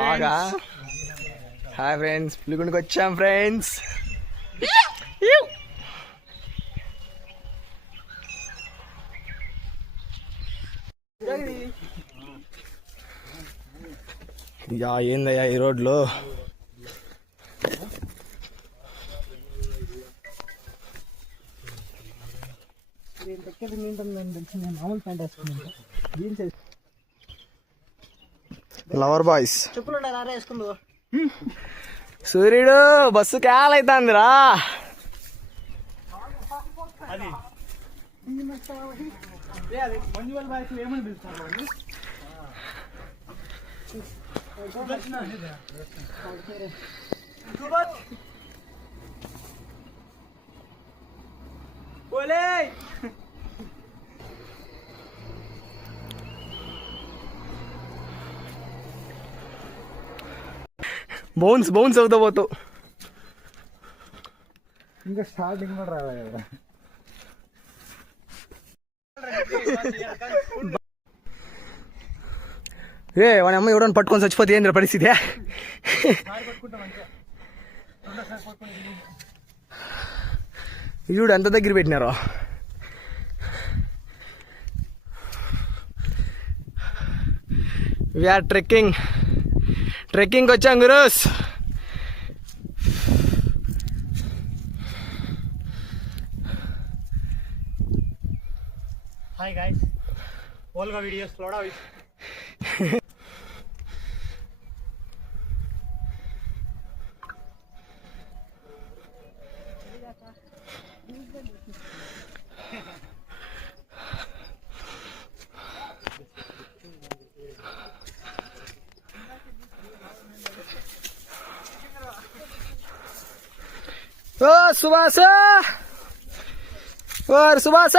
బాగా hi friends, పులిగుండికి వచ్చాం friends. Yeah ఏందయ్యా ఈ రోడ్లో లవర్ బాయ్స్ సూర్యుడు బస్సు కేలైతుందిరా. బౌన్స్ బౌన్స్ అవుతా పోతావు. ఇంకా స్టార్టింగ్ కూడా రాలేదు కదా. ఏ వాడి అమ్మ ఎవడని పట్టుకొని చచ్చిపోతే ఏంద్ర పరిస్థితి. చూడు ఎంత దగ్గర పెట్టినారో. వీఆర్ ట్రెక్కింగ్ వచ్చాం గురూస్. హాయ్ గైస్, ఓల్గా వీడియోస్ లోడా ఓ సుభాష, ఓర్ సుభాష,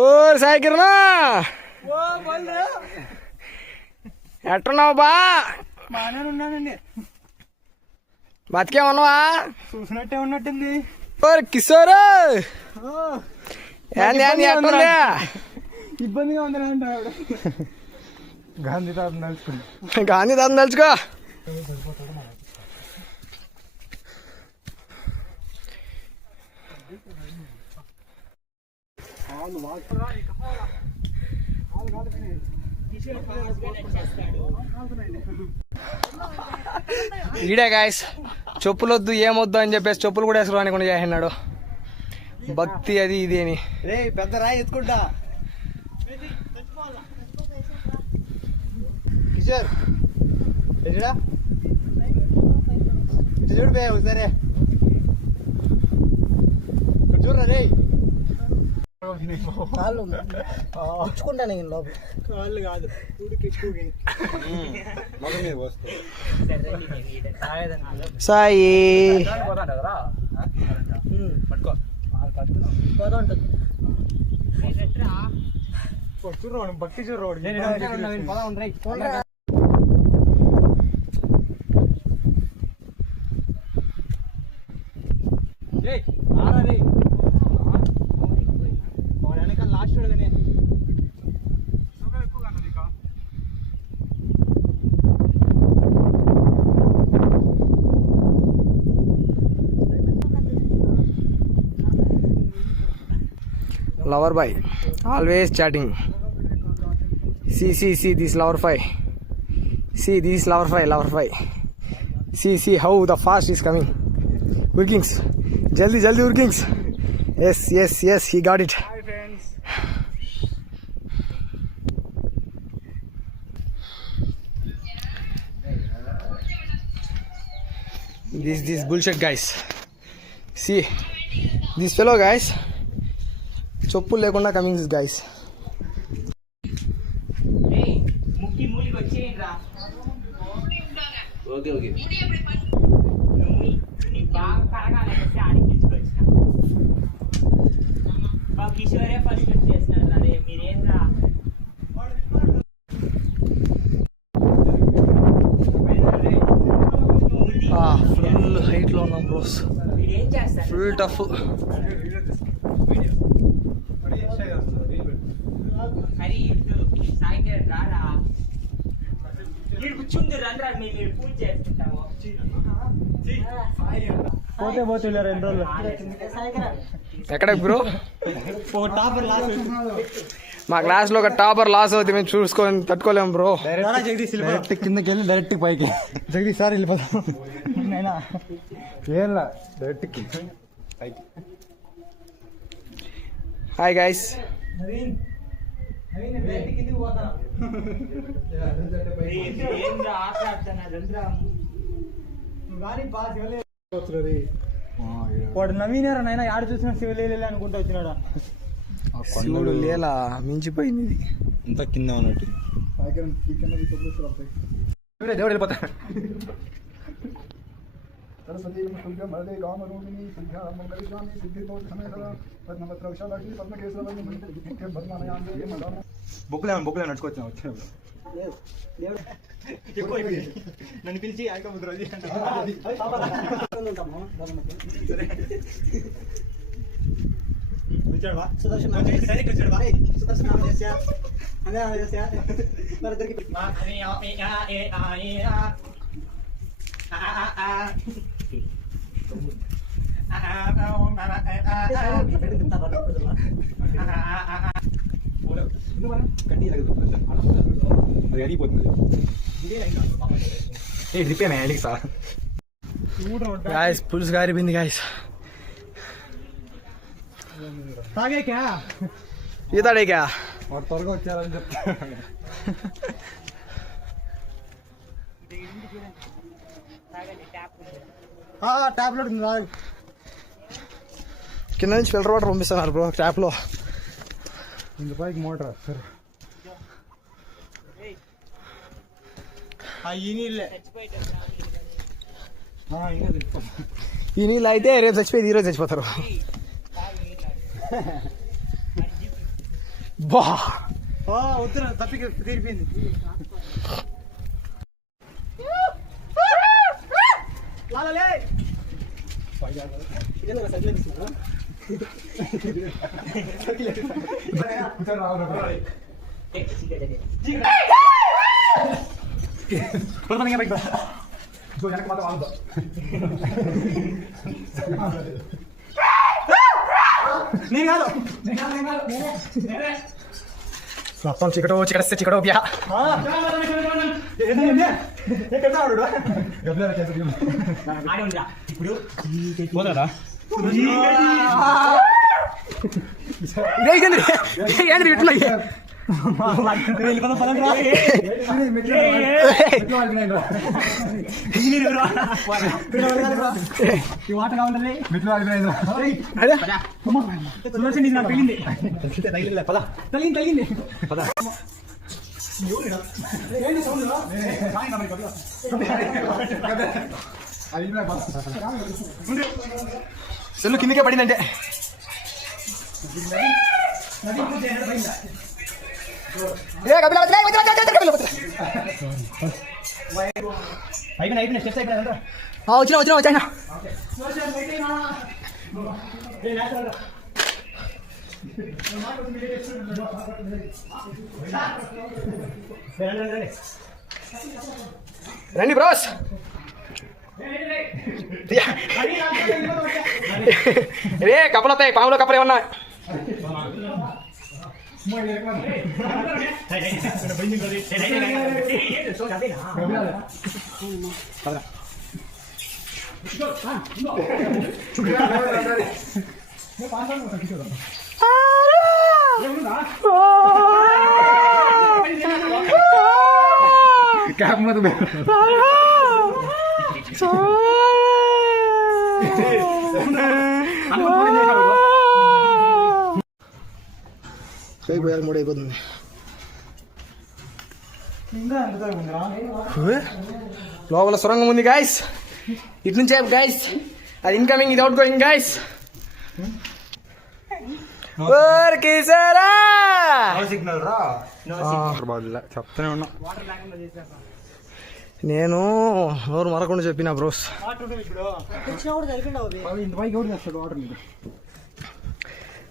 ఓర్ సాయి కిరణ్ ఎట్టున్నావు బా? బాగానే ఉన్నానండి. బతికే ఉన్నావా? చూసినట్టే ఉన్నట్టుంది. ఓర్ కిషోర్ ఎట్టుంది? ఇబ్బందిగా ఉంది అంటాడు. గాంధీ తాత తలుచుకో, గాంధీ తాత తలుచుకో. ఈడే గాయస్ చెప్పులు వద్దు ఏమొద్దు అని చెప్పేసి చెప్పులు కూడా వేసుకోవడానికి చేసినాడు. భక్తి అది ఇది అని. పెద్ద రాయి ఎత్తుకుంటా. కిషోర్ చూడు బే సరే చూడరా రే. కాళ్ళు పుచ్చుకుంటా నేను లోపల. కాళ్ళు కాదు సాయి చూడు భక్తి చూడు. Last lover boy always chatting. See this lover boy. See this lover boy. See how the fast is coming. Workings jaldi workings. Yes he got it. Hi friends. This bullshit guys. See this fellow guys, చెప్పులు లేకుండా Cummins guys. Full height లో ఉన్నాం bros, full full tough. పోతే పోతే 2 రోజులు ఎక్కడ bro? Topper loss మా class లో ఒక టాపర్ లాస్ అవుతుంది, మేము చూసుకొని తట్టుకోలేము బ్రో. డైరెక్ట్ కిందకి వెళ్ళి డైరెక్ట్ పైకి జగదీష్ సార్ వెళ్ళిపోతాం. ఏం డైరెక్ట్ పైకి. Hi guys. వాడు నవీనారా నాయన ఆడ చూసిన శివలేలే అనుకుంటా వచ్చినాడా. శివుడు లేలా మించిపోయింది, ఇది అంతా కింద ఉన్నట్టు. దేవుడు వెళ్ళిపోతా. బొక్కులే నడుచుకొచ్చిన వచ్చినప్పుడు నన్ను పిలిచి गाइस पुलिस गाड़ी बिंदी गाइस తాగే క్యా ఈతాడే క్యా వాడు త్వరగా వచ్చారని చెప్తా. ట్యాబ్లెట్ కింద నుంచి ఫిల్టర్ వాటర్ పంపిస్తున్నారు బ్రో ట్యాప్ లో. ఇంక పైకి మోటార్ సరే ఈ నీళ్ళు అయితే రేపు చచ్చిపోయి ఈరోజు చచ్చిపోతారు. బా ఉత్తర తప్పికి తీరిపోయింది. మొత్తం చికటో చికటస్తే చికటో బ్యా సెల్లు కిందకే పడిందంటే వచ్చినా వచ్చినా వచ్చాయినా రండి బ్రోస్. రే కప్పలు వస్తాయి, పాములో కప్పలు ఏమన్నా. పోయాలి మూడు అయిపోతుంది. లోపల సొరంగం ఉంది గాయస్, ఇటు నుంచే గాయస్, అది ఇన్కమింగ్ ఇది అవుట్ గోయింగ్ గాయస్. సిగ్నల్ రా చెప్తానే ఉన్నా. నేను నోరు మరకుండా చెప్పిన బ్రోస్.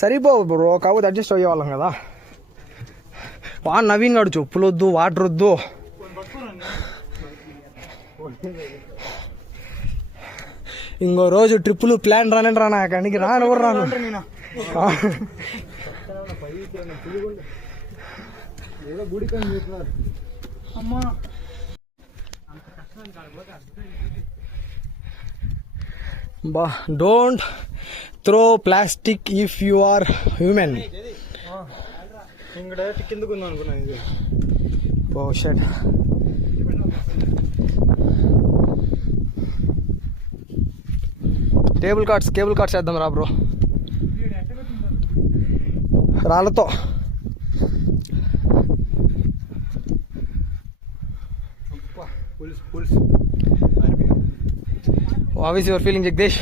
సరిపోవు బ్రో, కాకపోతే అడ్జస్ట్ అయ్యేవాళ్ళం కదా. వాడు నవీన్ గాడు చెప్పులు వద్దు, వాటర్ వద్దు. ఇంకో రోజు ట్రిప్పులు ప్లాన్ రానండి రా, నాకానికి రాను ఎవరు రాను. బా don't throw plastic if you are human. కిందకుందా అనుకున్నాను. Oh shut. కేబుల్ కార్డ్స్ వేద్దాం రా బ్రో, రాళ్ళతో. How is your feeling, Jagdish?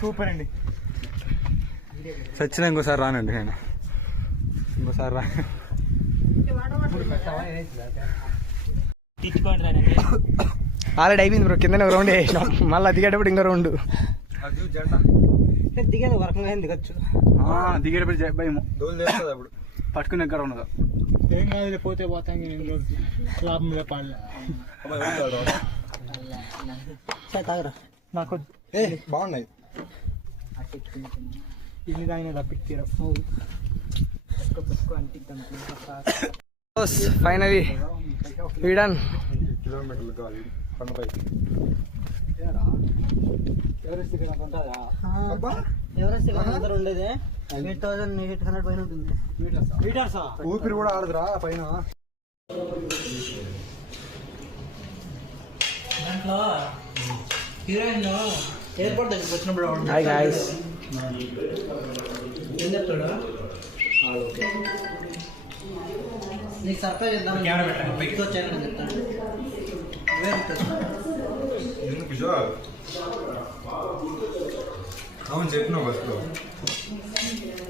Super అండి. సచిన ఇంకోసారి రానండి నేను, ఇంకోసారి రా. ఆల్రెడీ అయిపోయింది బ్రో, కిందనే రౌండ్ వేసినాం, మళ్ళీ దిగేటప్పుడు ఇంకో రౌండ్. దిగేది వరకంగా దిగచ్చు, దిగేటప్పుడు భయం దోలు తెస్తుంది అప్పుడు పట్టుకుని ఎక్కడ ఉండదు. ఏం కాదు, పోతే పోతాం లాభం పాడలే. నాకు బాగున్నాయి ఇన్ని తాగిన పిక్కిరా. Finally we done. కిలోమీటర్లు కాదు కొండపై ఎవరెస్ట్ ఉండేది 8,800 పైన ఉంటుంది. ఊపిరి కూడా ఆడదురా పైన. ఎయిర్పోర్ట్ దగ్గరికి వచ్చినప్పుడు హాయ్ గాయ్స్. ఏం చెప్తాడా నీకు సర్ప్రైజ్ ఇద్దాం వచ్చాను చెప్తాను. అవును చెప్పినావు ఫస్ట్